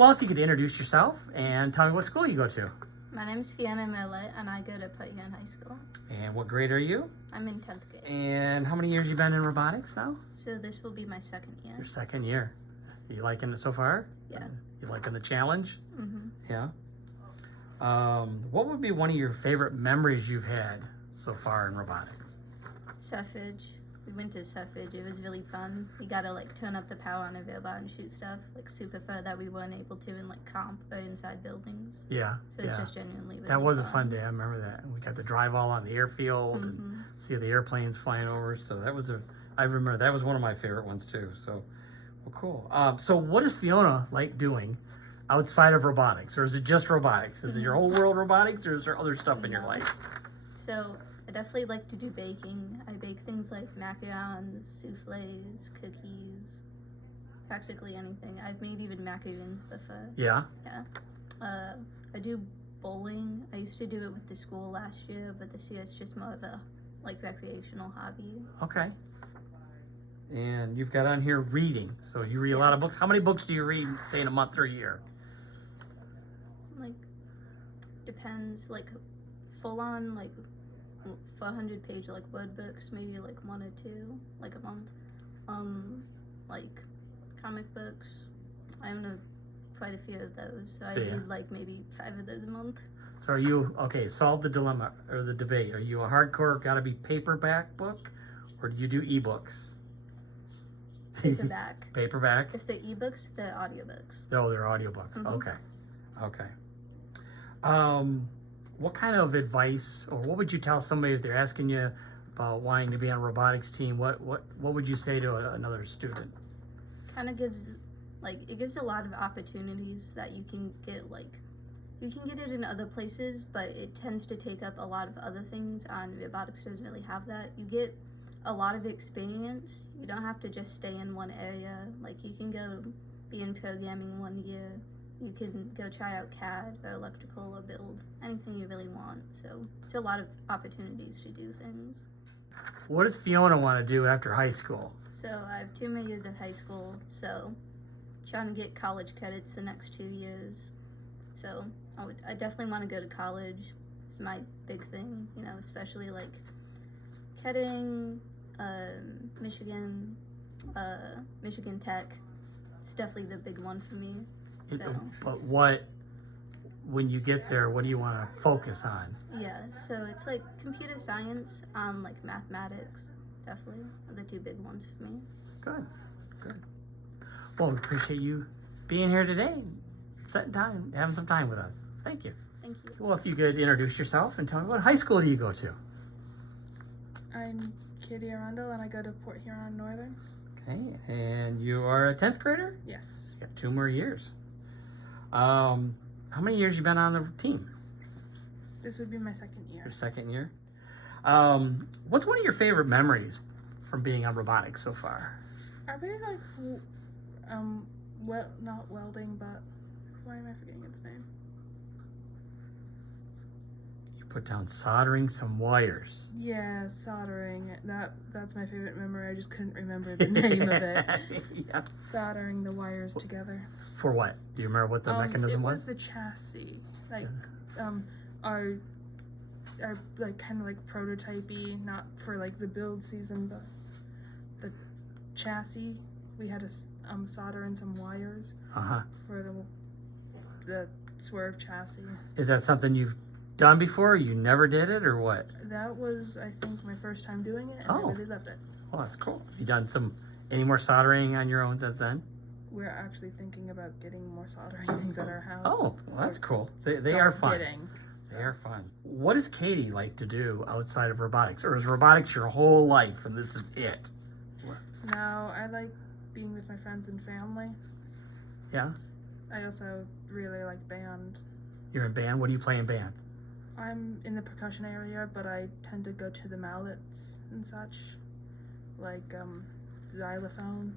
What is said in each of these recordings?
Well, if you could introduce yourself and tell me what school you go to. My name's Fiona Millet, and I go to Puthian High School. And what grade are you? I'm in 10th grade. And how many years you been in robotics now? So this will be my second year. Your second year. You liking it so far? Yeah. You liking the challenge? Mm-hmm. Yeah. What would be one of your favorite memories you've had so far in robotics? Suffrage. We went to suffrage. It was really fun. We got to like turn up the power on a robot and shoot stuff like super far that we weren't able to in like comp or inside buildings. Yeah. So it's just genuinely really that was a fun day. I remember that. We got to drive all on the airfield and see the airplanes flying over. So that was I remember that was one of my favorite ones too. So, well, cool. So what does Fiona like doing outside of robotics, or is it just robotics? Is it your whole world robotics, or is there other stuff in your life? So I definitely like to do baking. I bake things like macarons, souffles, cookies, practically anything. I've made even macaroons before. Yeah? Yeah. I do bowling. I used to do it with the school last year, but this year it's just more of a like recreational hobby. Okay. And you've got on here reading. So you read a lot of books. How many books do you read, say, in a month or a year? Like, depends. Like, full on, like, 400-page, like, word books, maybe, like, 1 or 2, like, a month. Like, comic books. I own quite a few of those, so I read, like, maybe 5 of those a month. So are you, okay, solve the dilemma, or the debate. Are you a hardcore, gotta be paperback book, or do you do ebooks? Paperback. Paperback? If they're ebooks, they're audiobooks. Oh, they're audiobooks. Okay. What kind of advice, or what would you tell somebody if they're asking you about wanting to be on a robotics team? What would you say to another student? Kind of gives, like, it gives a lot of opportunities that you can get, like, you can get it in other places, but it tends to take up a lot of other things, and robotics doesn't really have that. You get a lot of experience. You don't have to just stay in one area. Like, you can go be in programming 1 year. You can go try out CAD or electrical or build anything you really want. So it's a lot of opportunities to do things. What does Fiona want to do after high school? So I have 2 more years of high school, so trying to get college credits the next 2 years. So I definitely want to go to college. It's my big thing, you know, especially like Kettering, Michigan, Michigan Tech. It's definitely the big one for me. So. But when you get there, what do you want to focus on? Yeah, so it's like computer science on like mathematics, definitely are the 2 big ones for me. Good. Well, we appreciate you being here today, setting time, having some time with us. Thank you. Thank you. Well, if you could introduce yourself and tell me what high school do you go to? I'm Katie Arundel, and I go to Port Huron Northern. Okay, and you are a 10th grader? Yes. You got 2 more years. How many years you been on the team? This would be my second year. Your second year? What's one of your favorite memories from being on robotics so far? I really like, not welding, but why am I forgetting its name? Put down soldering some wires. Yeah, soldering. That's my favorite memory. I just couldn't remember the name of it. Yeah. Soldering the wires together. For what? Do you remember what the mechanism was? It was the chassis. Like, our like kind of like prototypey, not for like the build season, but the chassis. We had to solder in some wires for the swerve chassis. Is that something you've done before? You never did it, or what? That was, I think, my first time doing it, and I really loved it. Well, that's cool. Have you done any more soldering on your own since then? We're actually thinking about getting more soldering things at our house. Oh, well, that's cool. They are fun. They are fun. What does Katie like to do outside of robotics? Or is robotics your whole life and this is it? No, I like being with my friends and family. Yeah? I also really like band. You're in band? What do you play in band? I'm in the percussion area, but I tend to go to the mallets and such, like xylophone.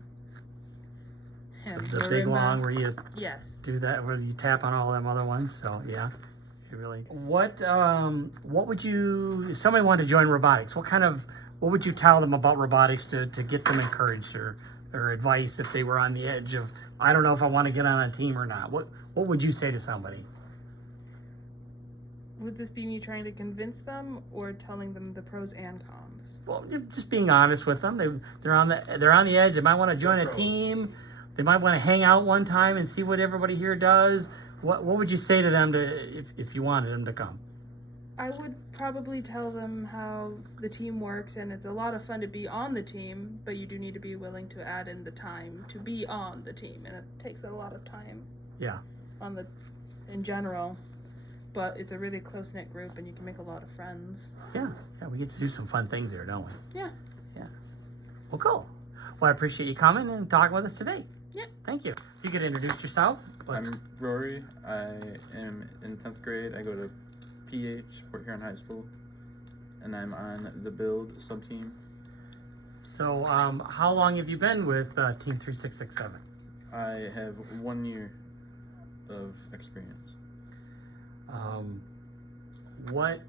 And the big long where you do that, where you tap on all them other ones. So yeah, you really. What would you, if somebody wanted to join robotics, what would you tell them about robotics to get them encouraged, or advice if they were on the edge of I don't know if I want to get on a team or not. What would you say to somebody? Would this be me trying to convince them or telling them the pros and cons? Well, you're just being honest with them. They're on the edge. They might want to join a team. They might want to hang out one time and see what everybody here does. What would you say to them if you wanted them to come? I would probably tell them how the team works, and it's a lot of fun to be on the team, but you do need to be willing to add in the time to be on the team, and it takes a lot of time. Yeah. In general, but it's a really close-knit group, and you can make a lot of friends. Yeah, we get to do some fun things here, don't we? Yeah. Well, cool. Well, I appreciate you coming and talking with us today. Yeah. Thank you. If you could introduce yourself. I'm Rory. I am in 10th grade. I go to PH, Port Huron High School, and I'm on the Build sub-team. So, how long have you been with Team 3667? I have 1 year of experience. What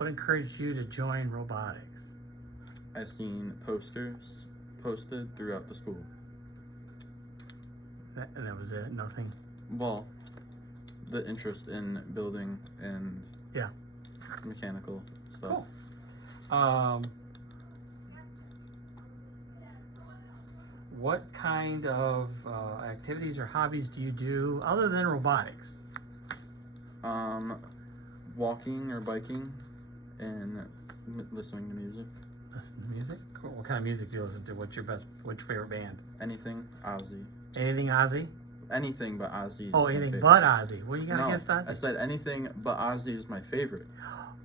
encouraged you to join robotics? I've seen posters posted throughout the school. That was it? Nothing? Well, the interest in building and mechanical stuff. Cool. What kind of activities or hobbies do you do other than robotics? Walking or biking and listening to music. Listen to music? Cool. What kind of music do you listen to? What's your favorite band? Anything Ozzy. Anything Ozzy? Anything but Ozzy. Oh, anything but Ozzy. What do you got No, against Ozzy? I said anything but Ozzy is my favorite.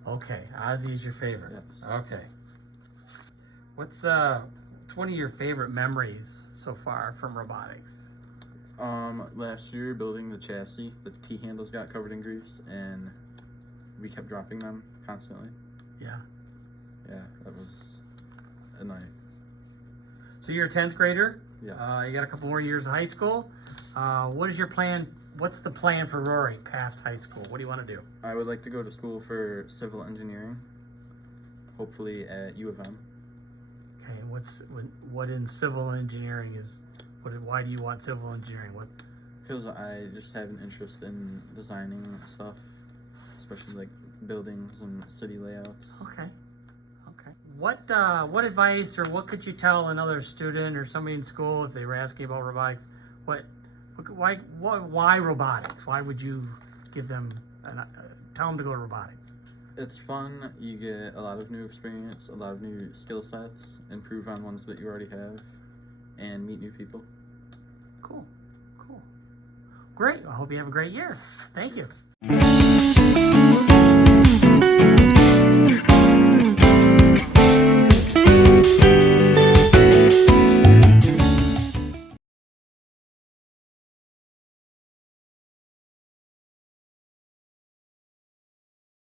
Okay, Ozzy is your favorite. Yes. Okay. What's one of your favorite memories so far from robotics? Last year building the chassis, the T handles got covered in grease and we kept dropping them constantly. Yeah. Yeah, that was a night. So you're a 10th grader. Yeah. You got a couple more years of high school. What is your plan? What's the plan for Rory past high school? What do you want to do? I would like to go to school for civil engineering, hopefully at U of M. Okay. What in civil engineering is? Why do you want civil engineering? What? Because I just have an interest in designing stuff, especially like buildings and city layouts. Okay. What advice or what could you tell another student or somebody in school if they were asking about robotics? Why robotics? Why would you give them tell them to go to robotics? It's fun. You get a lot of new experience, a lot of new skill sets, improve on ones that you already have, and meet new people. Cool. Great. I hope you have a great year. Thank you.